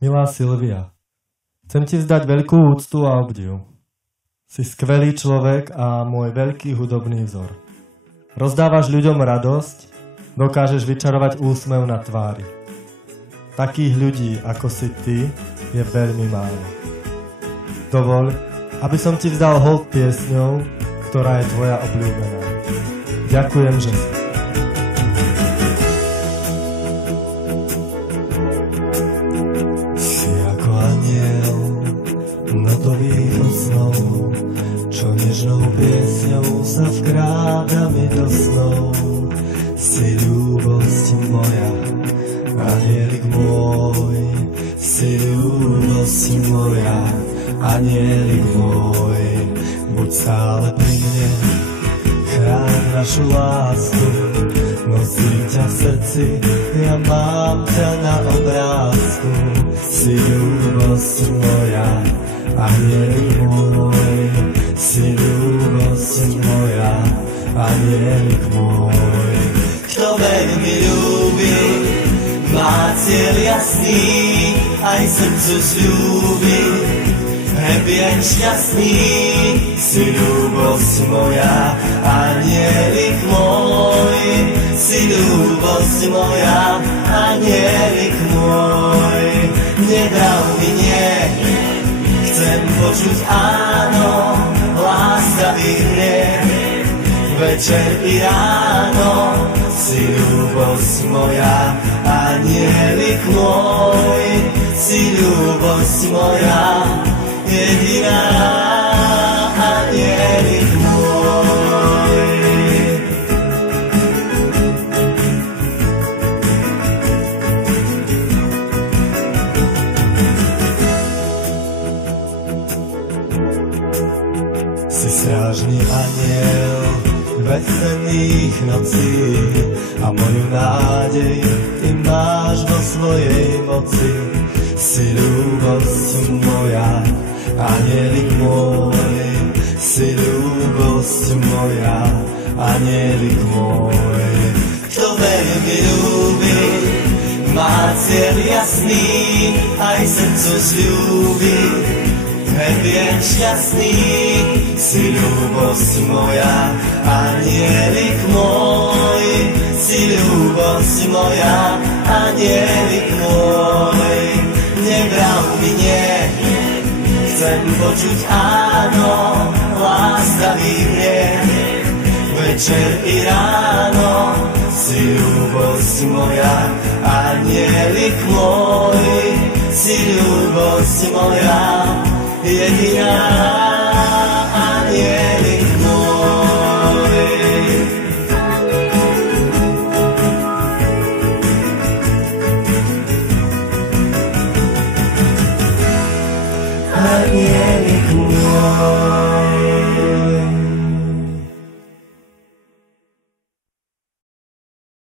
Milá Silvia, chcem ti vzdať veľkú úctu a obdiv. Si skvelý človek a môj veľký hudobný vzor. Rozdávaš ľuďom radosť, dokážeš vyčarovať úsmev na tvári. Takých ľudí, ako si ty, je veľmi málo. Dovoľ, aby som ti vzdal hold piesňou, ktorá je tvoja obľúbená. Ďakujem, že si. Si ako aniel notových snov, čo nežnou piesňou sa vkráda mi do snov. Si ľúbosť moja, anielik môj, si ľúbosť moja, anielik môj. Buď stále pri mne, chráň našu lásku, nosím ťa v srdci, ja mám ťa na obrázku. Si ľúbosť moja, anielik môj, si ľúbosť moja, anielik môj. Kto veľmi ľúbi, má cieľ jasný, aj srdcu sľúbi, happy and šťastný. Si ľúbosť moja, anielik môj, si ľúbosť moja, anielik môj. Nedal mi nie, chcem počuť áno, láska i hriech, večer i ráno. Si ľúbosť moja, anielik môj, si ľúbosť moja, jediná, anielik môj. Si strážny aniel veselých nocí a moju nádej ty máš vo svojej moci. Si ľúbosť moja, anielik môj, si ľúbosť moja, anielik môj. Kto veľmi ľúbi, má cieľ jasný, aj srdcu sľúbi, happy and šťastný. Si ľúbosť moja, anielik môj, si ľúbosť moja, anielik môj. Nebral mi nie, chcem počuť áno, láska i hriech, večer i ráno. Si ľúbosť moja, anielik môj, si ľúbosť moja, jediná.